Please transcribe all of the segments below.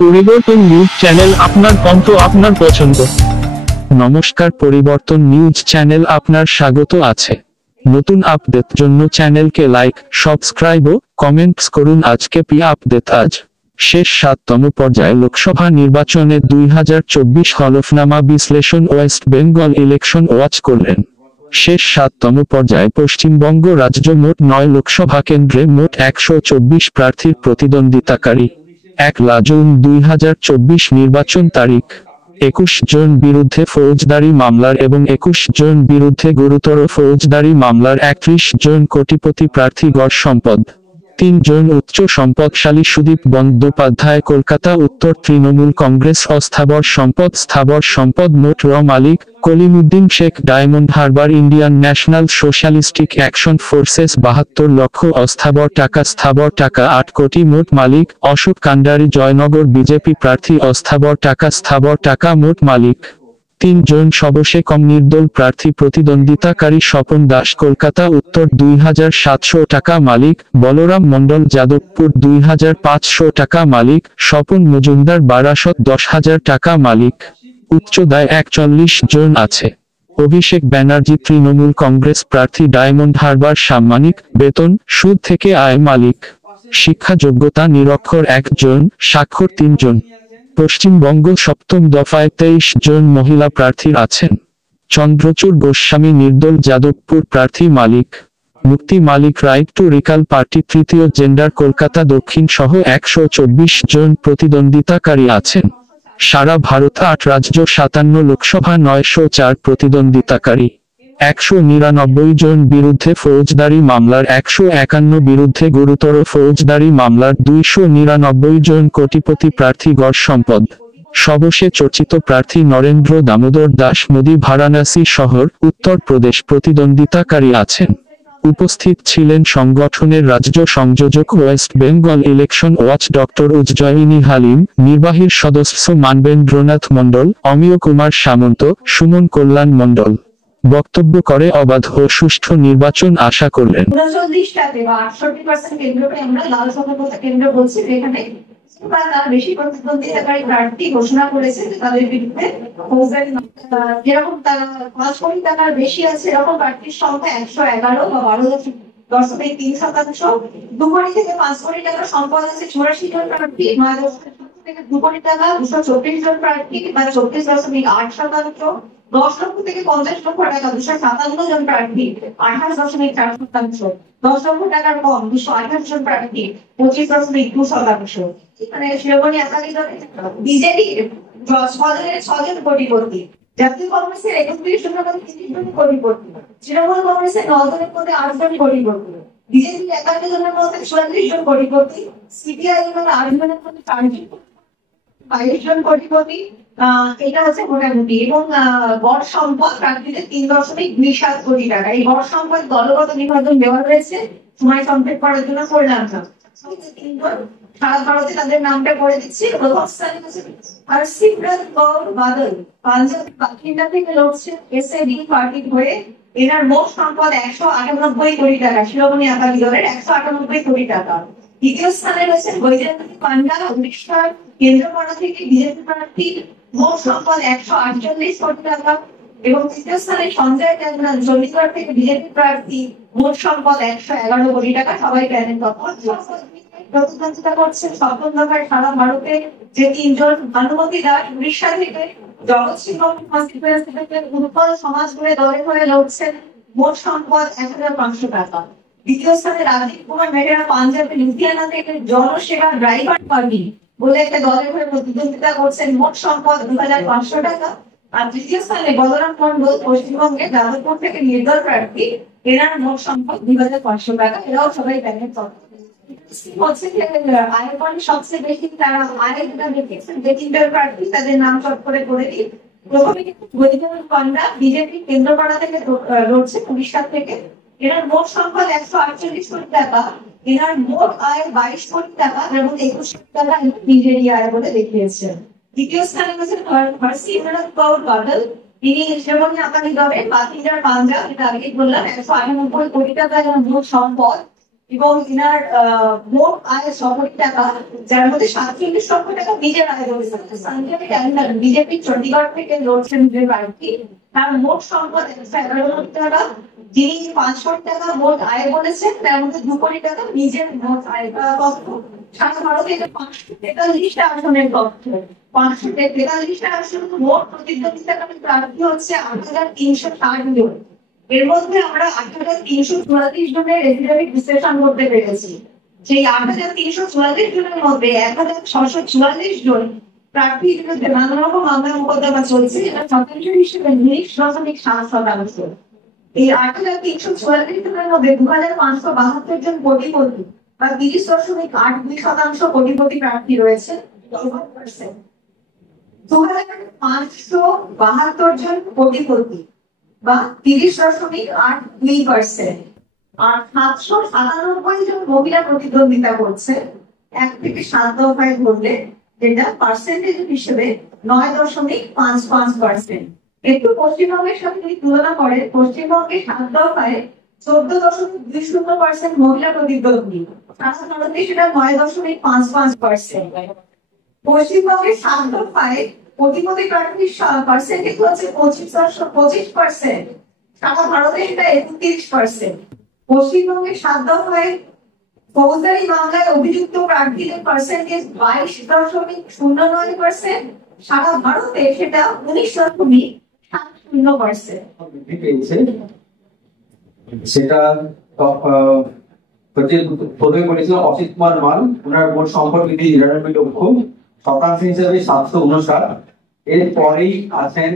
পরিবর্তন news channel, আপনার কণ্ঠ, আপনার পছন্দ। নমস্কার, পরিবর্তন নিউজ চ্যানেল আপনার স্বাগত আছে। নতুন আপডেট জন্য চ্যানেলকে লাইক, সাবস্ক্রাইব ও কমেন্টস করুন। আজকে আপডেট আজ শেষ 7তম পর্যায়ে লোকসভা নির্বাচনে 2024 হলফনামা বিশ্লেষণ। ওয়েস্ট বেঙ্গল ইলেকশন ওয়াচ করলেন। শেষ 7তম পর্যায়ে পশ্চিমবঙ্গ রাজ্য মোট 9 লোকসভা কেন্দ্রে মোট 124 প্রার্থীর প্রতিদ্বন্দ্বিতাকারী। 1 জুন 2024 নির্বাচন তারিখ। 21 জন বিরুদ্ধে ফৌজদারি মামলার এবং 21 জন বিরুদ্ধে গুরুতর ফৌজদারি মামলার 31 জন কোটিপতি প্রার্থী। গড় সম্পদ 3 জন উচ্চ সম্পদশালী। সুদীপ বন্দ্যোপাধ্যায়, কলকাতা উত্তর, তৃণমূল কংগ্রেস। স্থাবর সম্পদ মোট মালিক Kalimuddin Sheikh, Diamond Harbour, Indian national socialistic action forces 72 লক্ষ। স্থাবর টাকা 8 কোটি। মোট মালিক অশোক কান্ডারি, জয়নগর, বিজেপি প্রার্থী। স্থাবর টাকা মোট মালিক 3 জন। সবসে কম নির্দল প্রার্থী প্রতিদ্বন্দ্বিতাকারী। স্বপন দাস, কলকাতা উত্তর, 2700 টাকা মালিক। বলরাম মণ্ডল, যাদবপুর, 2500 টাকা মালিক। স্বপন মজুমদার, বারাসত, 10,000 টাকা মালিক। উচ্চদায় 41 জন আছে। অভিষেক ব্যানার্জি, তৃণমূল কংগ্রেস প্রার্থী, ডায়মন্ড হারবার, সাম্মানিক বেতন, সুদ থেকে আয় মালিক। শিক্ষা যোগ্যতা নিরক্ষর 1 জন, স্বাক্ষর 3 জন। পশ্চিমবঙ্গ 7ম দফায় 23 জন মহিলা প্রার্থী আছেন। চন্দ্রচূড় গোস্বামী, নির্দল, যাদবপুর প্রার্থী, মালিক। মুক্তি মালিক, রাইট টু রিকাল পার্টি, তৃতীয় জেন্ডার, কলকাতা দক্ষিণ সহ 124 জন প্রতিদ্বন্দ্বিতাকারী আছেন। সারা ভারত 8 রাজ্য, 57 লোকসভা, 904 প্রতিদ্বন্দ্বিতাকারী। 199 জন বিরুদ্ধে ফৌজদারি মামলার, 151 বিরুদ্ধে গুরুতর ফৌজদারি মামলার, 299 জন কোটিপতি প্রার্থী। গড় সম্পদ। সবসে চর্চিত প্রার্থী নরেন্দ্র দামোদর দাস মোদি, বারাণসী শহর, উত্তর প্রদেশ প্রতিদ্বন্দ্বিতাকারী আছেন। উপস্থিত ছিলেন সংগঠনের রাজ্য সংযোজক West Bengal election watch doctor Ujjayini Halim, নির্বাহীর সদস্য মানবেন্দ্রনাথ মণ্ডল, অমিয় কুমার সামন্ত, সুমন কল্যাণ মণ্ডল। বক্তব্য করে অবাধ ও সুষ্ঠু নির্বাচন আশা করলেন। 39টাতে বা 68% কেন্দ্রকে আমরা লাল সংখ্যাগরিষ্ঠ কেন্দ্র বলছি, যেখানে তারা বেশি প্রতিদ্বন্দ্বিতাকারী প্রার্থী ঘোষণা করেছে তাদের বিরুদ্ধে যেরকম তারা 5 কোটি টাকার বেশি আছে, এরকম প্রার্থীর সংখ্যা 111 বা 12.3%। 2 কোটি থেকে 5 কোটি টাকার সম্পদ আছে 84 জন প্রার্থী, 2 কোটি টাকা 234 জন প্রার্থী বা 34.8%। 10 লক্ষ থেকে 50 লক্ষ টাকা 257 জন প্রার্থী, 28.4%। 10 লক্ষ টাকার কম 228 জন প্রার্থী, 25.2%। মানে শিরোমণি আকালি দলে বিজেপি 6 জন কোটিপতি, জাতীয় কংগ্রেসের 31 জন 30 জন কোটিপতি, তৃণমূল কংগ্রেসের 9 জনের মধ্যে 8 জন কোটিপতি, বিজেপি 51 জনের মধ্যে 44 জন কোটিপতি, সিপিআই এর 8 জনের মধ্যে 4 জন, 22 জন কোটিপতি। এটা হচ্ছে মোটামুটি। এবং গড় সম্পদ প্রার্থীদের 3.27 কোটি টাকা। এই গড় সম্পদ দলগত বিভাজন দেওয়া রয়েছে সময় সংক্ষেপ করার জন্য করলাম না। সারা ভারতে তাদের নামটা করে দিচ্ছি। প্রথম স্থানে হচ্ছে হরসিমরত কৌর বাদল, পাঞ্জাব বাথিন্ডা থেকে লড়ছেন এসএডি পার্টি হয়ে। এনার মোট সম্পদ 198 কোটি টাকা, শিরোমণি আকালি দলের 198 কোটি টাকা। দ্বিতীয় স্থানে রয়েছেন বৈজয়ন্ত পান্ডা, উড়িষ্যার কেন্দ্রপাড়া থেকে বিজেপি প্রার্থী, মোট সম্পদ 148 কোটি টাকা। এবং তৃতীয় স্থানে সঞ্জয় ট্যাগনাল, চণ্ডীগড় থেকে বিজেপি প্রার্থী, মোট সম্পদ 111 কোটি টাকা। সবাই জানেন প্রতিদ্বন্দ্বিতা করছেন 7ম দফায় সারা ভারতে যে 3 জন। ভানুমতি দাস উড়িষ্যা থেকে, জগৎ সিংহ কনস্টিটুয়েন্সি থেকে, উৎপল সমাজ করে দলে হয়ে লড়ছেন, মোট সম্পদ 1500 টাকা। দ্বিতীয় স্থানে রাজীব কুমার মেহরা, পাঞ্জাবের লুধিয়ানা থেকে, জনসেবা ড্রাইভার পার্টি বলে একটা দলের হয়ে প্রতিদ্বন্দ্বিতা করছেন, মোট সম্পদ 2500 টাকা। আর তৃতীয় স্থানে বলরাম মণ্ডল, পশ্চিমবঙ্গের যাদবপুর থেকে নির্দল প্রার্থী, এনার মোট সম্পদ 2500 টাকা। এরাও সবাই ব্যাংকের হচ্ছে যে আয়করে সবচেয়ে বেশি তারা আরেকটা দেখেছেন যে তিনজন প্রার্থী, তাদের নাম চট করে দিই। প্রথমে বৈজয়ন্ত পান্ডা, বিজেপি কেন্দ্রপাড়া থেকে লড়ছে, উড়িষ্যা থেকে। এনার মোট সম্পদ 148 কোটি টাকা। এনার মোট আয় 22 কোটি টাকা এবং 21 কোটি টাকা নিজেরই আয় বলে দেখিয়েছেন। দ্বিতীয় স্থানে হচ্ছেন হরসিমরত কৌর বাদল, তিনি শিরোমণি আকালি দলের, বাথিন্ডার, পাঞ্জাব। এটা আগে বললাম 198 কোটি টাকা এবং মোট সম্পদ। এবং ইনার মোট আয় 6 কোটি টাকা, যার মধ্যে 47 লক্ষ টাকা নিজের আয় রয়েছে। বিজেপি চণ্ডীগড় থেকে লড়ছেন যে প্রার্থী, তার মোট সম্পদ 11 লক্ষ টাকা। যিনি 5 কোটি টাকা মোট আয় বলেছেন, তার মধ্যে 2 কোটি টাকা নিজের মোট আয়। তথ্য সারা ভারতে 543টা আসনের তথ্য। 543টা আসন, মোট প্রতিদ্বন্দ্বিতাকারী প্রার্থী হচ্ছে 8,360 জন। এর মধ্যে আমরা 8,344 জনের এফিডেভিট বিশ্লেষণ করতে পেরেছি। সেই 8,344 জনের মধ্যে 1,644 জন প্রার্থীর বিরুদ্ধে নানা রকম মামলা মোকদ্দমা চলছে, যেটা শতাংশ হিসেবে 19.7%। এই 8,344 জনের মধ্যে 2,572 জন কোটিপতি বা 30.82% কোটিপতি প্রার্থী রয়েছে। 2,572 জন কোটিপতি বা 30.82%, আর 797 জন মহিলা প্রতিদ্বন্দ্বিতা করছে 1 থেকে 7 দফায় ধরলে, যেটা পার্সেন্টেজ হিসেবে 9.55%। একটু পশ্চিমবঙ্গের সাথে যদি তুলনা করে, পশ্চিমবঙ্গে 7 দফায় 14.20% মহিলা প্রতিদ্বন্দ্বী, সারা ভারতে সেটা 9.55%। পশ্চিমবঙ্গের 7 দফায় কোটিপতি প্রার্থীর পার্সেন্টেজ হচ্ছে 25%, সারা ভারতে সেটা 31%। পশ্চিমবঙ্গের 7 দফায় ফৌজদারি মামলায় অভিযুক্ত প্রার্থীদের পার্সেন্টেজ 22.09%, সারা ভারতে সেটা 19.70%। সেটা প্রথমে বলেছিল অসিত কুমার মাল, ওনার মোট সম্পদ বৃদ্ধি 99 লক্ষ, শতাংশ হিসেবে 759। এরপরেই আছেন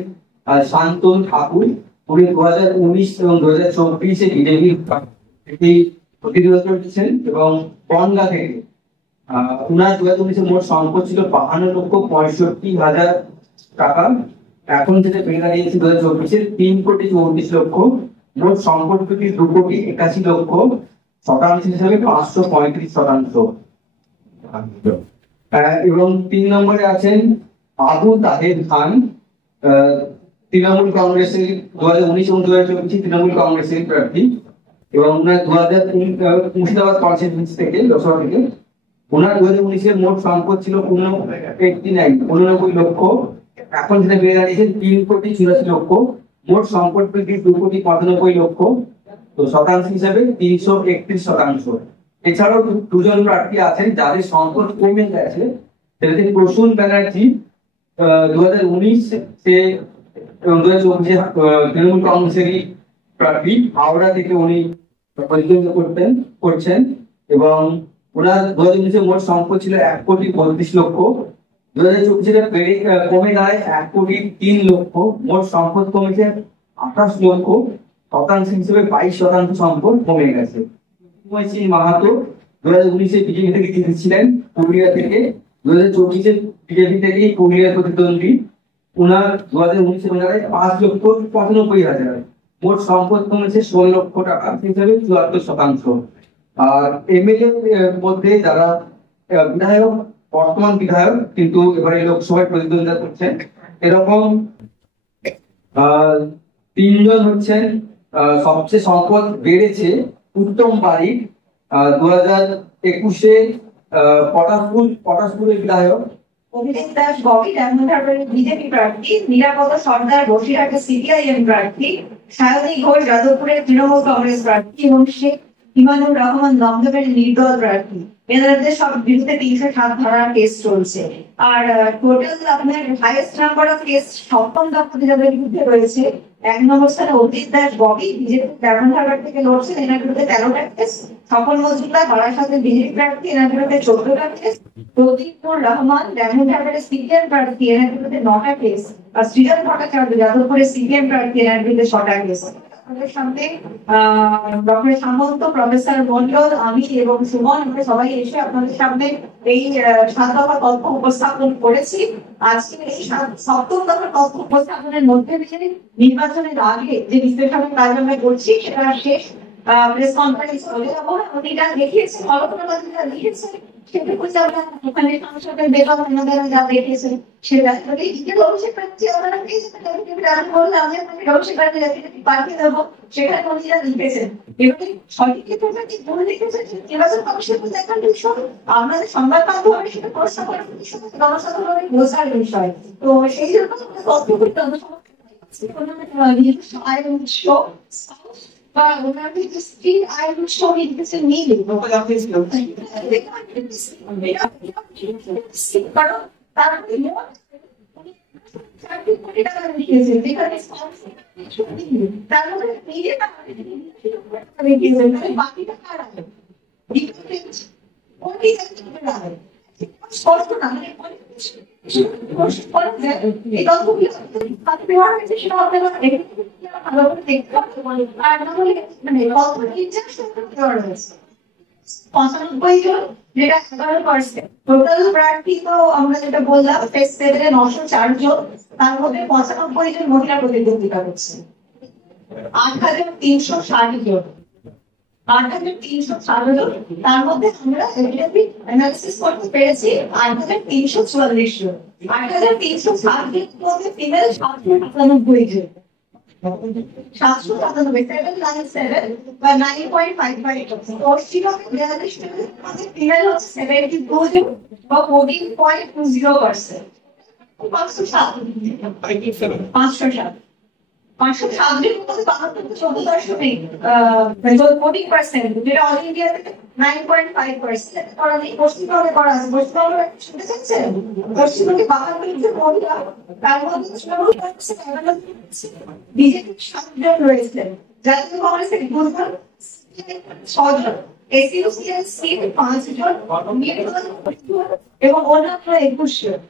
শান্তন ঠাকুর, উনি 2019 এবং 2024-এ বিজেপি প্রতিনিধিত্ব করছেন এবং বনগা থেকে। উনার 2019-এ মোট সম্পদ ছিল 52,65,000 টাকা। এখন যেটা বেড়ে দাঁড়িয়েছে 2024-এ 3,34 লক্ষ, মোট সম্পদ বৃদ্ধি 2,81 লক্ষ, শতাংশ হিসাবে 535%। এবং 3 নম্বরে আছেন আবু তাহের খান, তৃণমূল কংগ্রেসের 2019 এবং 2024 তৃণমূল কংগ্রেসের প্রার্থী, এবং উনার 2003 মুর্শিদাবাদ কনস্টিটিউয়েন্সি থেকে, লোকসভা থেকে। ওনার 2019-এ মোট সম্পদ ছিল 89 লক্ষ, এখন যেটা বেড়ে দাঁড়িয়েছে 3,84 লক্ষ, মোট সম্পদ বৃদ্ধি 2,95 লক্ষ, তো শতাংশ হিসাবে 331%। এছাড়াও 2 জন প্রার্থী আছেন যাদের সম্পদ কমে গেছে, সেটা থেকে প্রসূন ব্যানার্জি 2019 এবং 2024 তৃণমূল কংগ্রেসেরই প্রার্থী, হাওড়া থেকে উনি প্রতিদ্বন্দ্বিতা করছেন, এবং ওনার 2019-এ মোট সম্পদ ছিল 1,32 লক্ষ, 2024-এ কমে দাঁড়ায় 1,03 লক্ষ, মোট সম্পদ কমেছে 28 লক্ষ, শতাংশ হিসেবে 22% সম্পদ কমে গেছে। মাহাতো 2019-এ বিজেপি থেকে জিতেছিলেন পুরুলিয়া থেকে, 2024-এ বিজেপি থেকে পুরুলিয়ার প্রতিদ্বন্দ্বী। ওনার 2019-এ দাঁড়ায় 5,95,000, মোট সম্পদ কমেছে 16 লক্ষ টাকা, হিসেবে 74%। আর এমএলএ মধ্যে যারা বিধায়ক, বর্তমান বিধায়ক কিন্তু এবারে লোকসভায় প্রতিদ্বন্দ্বিতা করছেন, এরকম 3 জন হচ্ছেন। সবচেয়ে সম্পদ বেড়েছে উত্তম বারিক, 2021-এ পটাশপুরের বিধায়ক। অভিজিৎ দাস ববি ডায়মন্ড বিজেপি প্রার্থী, নিরাপদ সর্দার বসিরহাটে সিপিআইএম প্রার্থী, সায়নী ঘোষ যাদবপুরের তৃণমূল কংগ্রেস প্রার্থী এবং শেখ ইমানুর রহমান দমদমের নির্দল প্রার্থী। এনাদের সব বিরুদ্ধে 307 ধারার কেস চলছে। আর টোটাল আপনার হাইয়েস্ট নাম্বার অফ কেস 7ম দফাতে যাদের বিরুদ্ধে রয়েছে, 1 নম্বর স্থানে অভিজিৎ দাস ববি বিজেপি ডায়মন্ড হারবার থেকে লড়ছেন, এনার বিরুদ্ধে 13টা কেস। সফল মজুমদার বারাসাতের বিজেপি প্রার্থী, এনার বিরুদ্ধে 14টা কেস। প্রদীপুর রহমান ডায়মন্ড হারবারের সিপিএম প্রার্থী, এনার বিরুদ্ধে 9টা কেস। আর সৃজন ভট্টাচার্য যাদবপুরের সিপিএম প্রার্থী, এনার বিরুদ্ধে 6টা কেস। আমাদের সামনে ডক্টর সামন্ত, প্রফেসর মন্ডল, আমি এবং সুমন, আমরা সবাই এসে আপনাদের সামনে এই 7 দফা তথ্য উপস্থাপন করেছি। আজকে এই 7ম দফা তথ্য উপস্থাপনের মধ্যে দিয়ে নির্বাচনের আগে যে বিশ্লেষণের কাজ আমরা করছি, সেটা শেষ প্রেস কনফারেন্স হয়ে যাবো। উনি যা দেখিয়েছেন, আলোচনা লিখেছেন, সেটা করছে আমরা ওখানে সংসদের বেতন আমাদের যা দেখেছে সেটা এই যে অভিষেক ব্যানার্জি আমরা আমি বললাম আমি আপনাকে অভিষেক ব্যানার্জি পাঠিয়ে দেবো সেখানে উনি যা লিখেছেন এবারে সঠিক ক্ষেত্রে কি বলে লিখেছেন নির্বাচন কমিশন দেখার বিষয় আমাদের সংবাদ মাধ্যমে সেটা প্রশ্ন করার বিষয় জনসাধারণের বোঝার বিষয় তো সেই জন্য তথ্য করতে বা ওনাদের স্কিল আইরন স্টোরি দিতেছে মিলে কারণ তারা কোটি টাকা দিয়েছে যেখানে তার মধ্যে নিজেটা বাকিটা কারা কোটি টাকা স্পষ্ট না মানে এই গল্পগুলো হাতে দেওয়া হয়েছে সেটা আপনারা ভালো করে দেখতে হবে আর না হলে মানে গল্পটা ইনজেকশন দেওয়া রয়েছে 95 জন যেটা 11% টোটাল প্রার্থী তো আমরা যেটা বললাম ফেজ 7 এ 904 জন তার মধ্যে 95 জন মহিলা প্রতিদ্বন্দ্বিতা করছে 8360 জন 8360 জন তার মধ্যে আমরা এভিডেন্স অ্যানালিসিস করতে পেরেছি 8344 জন 8360 জন মধ্যে ফিমেল 799 জন 797 বা 9.55 পশ্চিমবঙ্গে 42 জনের মধ্যে ফিমেল হচ্ছে 72 জন বা 14.20%। 507 507 জন মধ্যে 14% যেটা অল ইন্ডিয়াতে 9.5%। কারণ এই পশ্চিমবঙ্গে করা আছে পশ্চিমবঙ্গে শুনতে চাচ্ছেন পশ্চিমবঙ্গে 52 জন মহিলা তার মধ্যে বিজেপি 7 জন রয়েছেন জাতীয় কংগ্রেসের 2 জন 6 জন এসইউসিএল সিট 5 জন এবং অন্যান্য 21 জন।